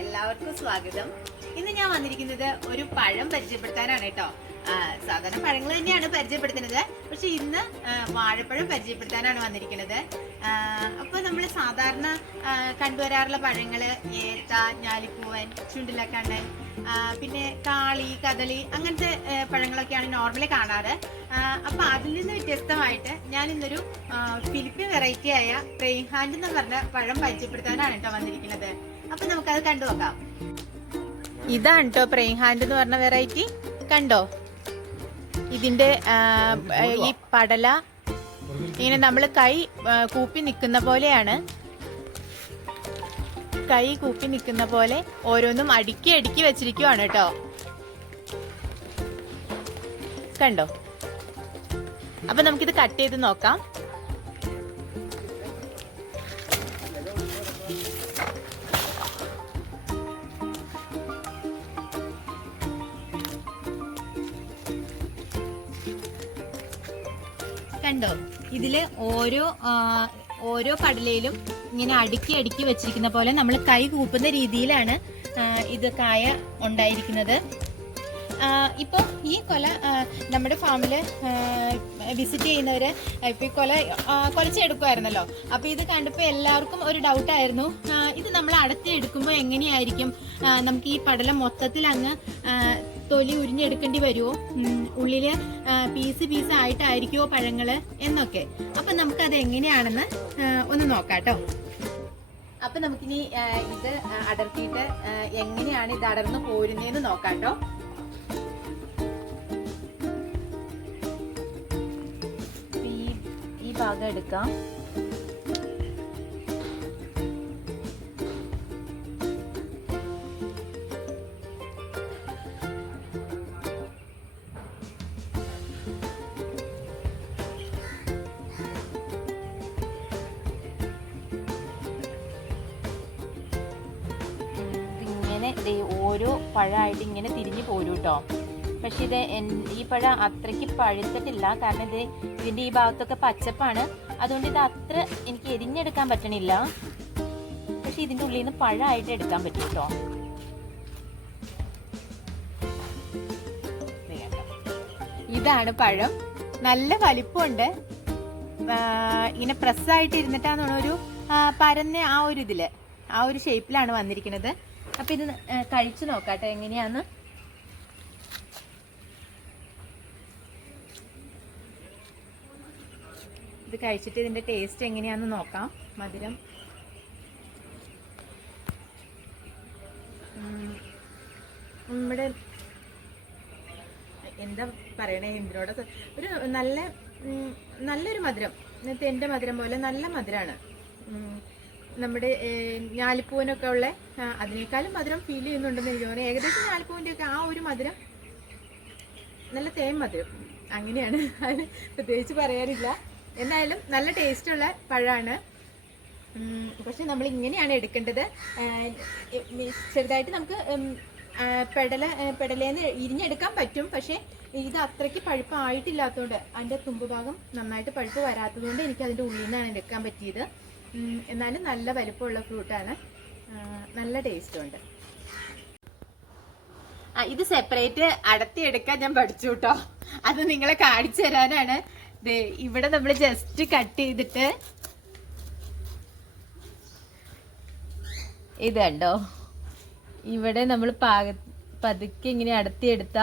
എല്ലാവർക്കും സ്വാഗതം. ഇന്ന് ഞാൻ വന്നിരിക്കുന്നത് ഒരു പഴം പരിചയപ്പെടുത്താനാണ് കേട്ടോ. സാധാരണ പഴങ്ങൾ തന്നെയാണ് പരിചയപ്പെടുത്തുന്നത്. പക്ഷെ ഇന്ന് വാഴപ്പഴം പരിചയപ്പെടുത്താനാണ് വന്നിരിക്കുന്നത്. അപ്പോൾ അപ്പൊ നമ്മൾ സാധാരണ കണ്ടുവരാറുള്ള പഴങ്ങൾ ഏത്ത ഞാലിപ്പൂവൻ ചുണ്ടിലക്കണ്ണൻ പിന്നെ കാളി കദളി അങ്ങനത്തെ പഴങ്ങളൊക്കെയാണ് നോർമലി കാണാറ്. അപ്പോൾ അപ്പൊ അതിൽ നിന്ന് വ്യത്യസ്തമായിട്ട് ഞാൻ ഇന്നൊരു ഫിലിപ്പിൻ വെറൈറ്റി ആയ പ്രൈഹാൻഡ് എന്ന് പറഞ്ഞ പഴം പരിചയപ്പെടുത്താനാണ് കേട്ടോ വന്നിരിക്കുന്നത്. അപ്പൊ നമുക്കത് കണ്ടു നോക്കാം. ഇതാണ് കേട്ടോ ഹാൻഡ് എന്ന് പറഞ്ഞ വെറൈറ്റി കണ്ടോ? ഇതിന്റെ ഈ പടല ഇങ്ങനെ നമ്മൾ കൈ കൂപ്പി നിൽക്കുന്ന പോലെയാണ്. കൈ കൂപ്പി നിൽക്കുന്ന പോലെ ഓരോന്നും അടുക്കി അടുക്കി വെച്ചിരിക്കുവാണ് കേട്ടോ. കണ്ടോ? അപ്പൊ നമുക്കിത് കട്ട് ചെയ്ത് നോക്കാം. കണ്ടോ? ഇതിൽ ഓരോ ഓരോ കടലയിലും ഇങ്ങനെ അടുക്കി അടുക്കി വെച്ചിരിക്കുന്ന പോലെ നമ്മൾ കൈ കൂപ്പുന്ന രീതിയിലാണ് ഇത് കായ ഉണ്ടായിരിക്കുന്നത്. ഇപ്പോൾ ഇപ്പൊ ഈ കൊല നമ്മുടെ ഫാമിൽ വിസിറ്റ് ചെയ്യുന്നവര് ഇപ്പൊ ഈ കൊല കൊലച്ചെടുക്കുമായിരുന്നല്ലോ അപ്പൊ ഇത് കണ്ടപ്പോൾ എല്ലാവർക്കും ഒരു ഡൗട്ടായിരുന്നു ഇത് നമ്മൾ അടത്തി എടുക്കുമ്പോൾ എങ്ങനെയായിരിക്കും നമുക്ക് ഈ പടലം മൊത്തത്തിൽ അങ്ങ് തൊലി ഉരിഞ്ഞെടുക്കേണ്ടി വരുമോ ഉള്ളിൽ പീസ് പീസ് ആയിട്ടായിരിക്കുമോ പഴങ്ങൾ എന്നൊക്കെ. അപ്പൊ നമുക്കത് എങ്ങനെയാണെന്ന് ഒന്ന് ഒന്ന് നോക്കാട്ടോ. അപ്പൊ നമുക്കിനി ഇത് അടർത്തിയിട്ട് എങ്ങനെയാണ് ഇത് അടർന്നു പോരുന്നതെന്ന് നോക്കാട്ടോ. കേട്ടോ ഈ ഭാഗം എടുക്കാം. ഇതിങ്ങനെ ദേ ഓരോ പഴമായിട്ട് ഇങ്ങനെ തിരിഞ്ഞു പോരും കേട്ടോ പക്ഷേ ഇത് ഈ പഴം അത്രയ്ക്ക് പഴുത്തിട്ടില്ല. കാരണം ഇത് ഇതിന്റെ ഈ ഭാഗത്തൊക്കെ പച്ചപ്പാണ്. അതുകൊണ്ട് ഇത് അത്ര എനിക്ക് എരിഞ്ഞെടുക്കാൻ പറ്റണില്ല. പക്ഷെ ഇതിന്റെ ഉള്ളിൽ നിന്ന് പഴമായിട്ട് എടുക്കാൻ പറ്റും കേട്ടോ ഇതാണ് പഴം. നല്ല വലിപ്പമുണ്ട്. ഇങ്ങനെ പ്രസ്സായിട്ട് ഇരുന്നിട്ടാണ് ഒരു പരന്ന ആ ഒരു ഇതിൽ ആ ഒരു ഷേപ്പിലാണ് വന്നിരിക്കുന്നത്. അപ്പൊ ഇത് കഴിച്ചു നോക്കാട്ടെ എങ്ങനെയാന്ന്. ഇത് കഴിച്ചിട്ട് ഇതിന്റെ ടേസ്റ്റ് എങ്ങനെയാന്ന് നോക്കാം. മധുരം. നമ്മുടെ എന്താ പറയണേ എന്തിനോട് ഒരു നല്ല നല്ലൊരു മധുരം. എന്നിട്ട് എന്റെ മധുരം പോലെ നല്ല മധുരമാണ് നമ്മുടെ ഞാലിപ്പൂവിനൊക്കെ ഉള്ള അതിനേക്കാളും മധുരം ഫീൽ ചെയ്യുന്നുണ്ടെന്ന് എനിക്ക് തോന്നുന്നു. ഏകദേശം ഞാലിപ്പൂവിന്റെ ഒക്കെ ആ ഒരു മധുരം നല്ല തേൻ മധുരം. അങ്ങനെയാണ്. അതിന് പ്രത്യേകിച്ച് പറയാറില്ല എന്തായാലും നല്ല ടേസ്റ്റുള്ള പഴമാണ് പക്ഷെ നമ്മൾ ഇങ്ങനെയാണ് എടുക്കേണ്ടത്. ചെറുതായിട്ട് നമുക്ക് പെടല പെടലേന്ന് ഇരിഞ്ഞെടുക്കാൻ പറ്റും. പക്ഷേ ഇത് അത്രയ്ക്ക് പഴുപ്പ് ആയിട്ടില്ലാത്തതുകൊണ്ട് അതിന്റെ തുമ്പുഭാഗം നന്നായിട്ട് പഴുപ്പ് വരാത്തതുകൊണ്ട് എനിക്ക് അതിന്റെ ഉള്ളിൽ നിന്നാണ് എടുക്കാൻ പറ്റിയത്. എന്നാലും നല്ല വലിപ്പമുള്ള ഫ്രൂട്ടാണ്. നല്ല ടേസ്റ്റും ഉണ്ട്. ആ, ഇത് സെപ്പറേറ്റ് അടത്തി എടുക്കാൻ ഞാൻ പഠിച്ചു കേട്ടോ അത് നിങ്ങളെ കാണിച്ചു തരാനാണ്. ഇവിടെ നമ്മൾ ജസ്റ്റ് കട്ട് ചെയ്തിട്ട് ഇത് കണ്ടോ? ഇവിടെ നമ്മൾ പാക പതുക്കെ ഇങ്ങനെ അടത്തിയെടുത്ത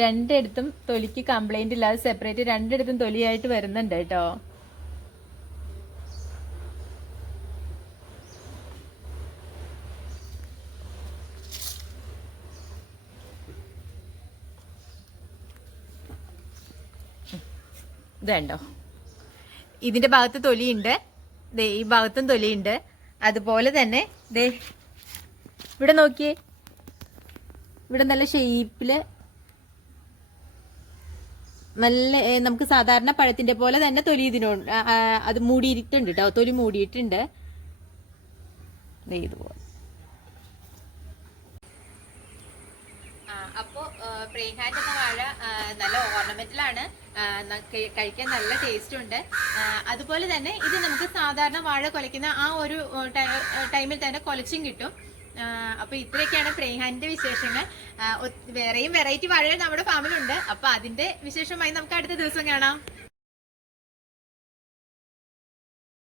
രണ്ടിടത്തും തൊലിക്ക് കംപ്ലൈന്റ് ഇല്ലാതെ സെപ്പറേറ്റ് രണ്ടിടത്തും തൊലിയായിട്ട് വരുന്നുണ്ട് കേട്ടോ ഇത് ഇതിന്റെ ഭാഗത്ത് തൊലിയുണ്ട്. ദേ ഈ ഭാഗത്തും തൊലിയുണ്ട്. അതുപോലെ തന്നെ ദേ ഇവിടെ നോക്കിയേ. ഇവിടെ നല്ല ഷേപ്പിൽ നല്ല നമുക്ക് സാധാരണ പഴത്തിന്റെ പോലെ തന്നെ തൊലി ആ, അത് മൂടിയിട്ടുണ്ട് കേട്ടോ തൊലി മൂടിയിട്ടുണ്ട്. ഇതുപോലെ ആ, പ്രേം ഹാറ്റ് എന്ന വാഴ നല്ല ഓർണമെന്റിലാണ്. കഴിക്കാൻ നല്ല ടേസ്റ്റ് ഉണ്ട്. അതുപോലെ തന്നെ ഇത് നമുക്ക് സാധാരണ വാഴ കൊലയ്ക്കുന്ന ആ ഒരു ടൈമിൽ തന്നെ കൊലച്ചും കിട്ടും. അപ്പൊ ഇത്രയൊക്കെയാണ് പ്രേംഹാന്റെ വിശേഷങ്ങൾ. വേറെയും വെറൈറ്റി വാഴകൾ നമ്മുടെ ഫാമിലുണ്ട് അപ്പൊ അതിന്റെ വിശേഷമായി നമുക്ക് അടുത്ത ദിവസം കാണാം.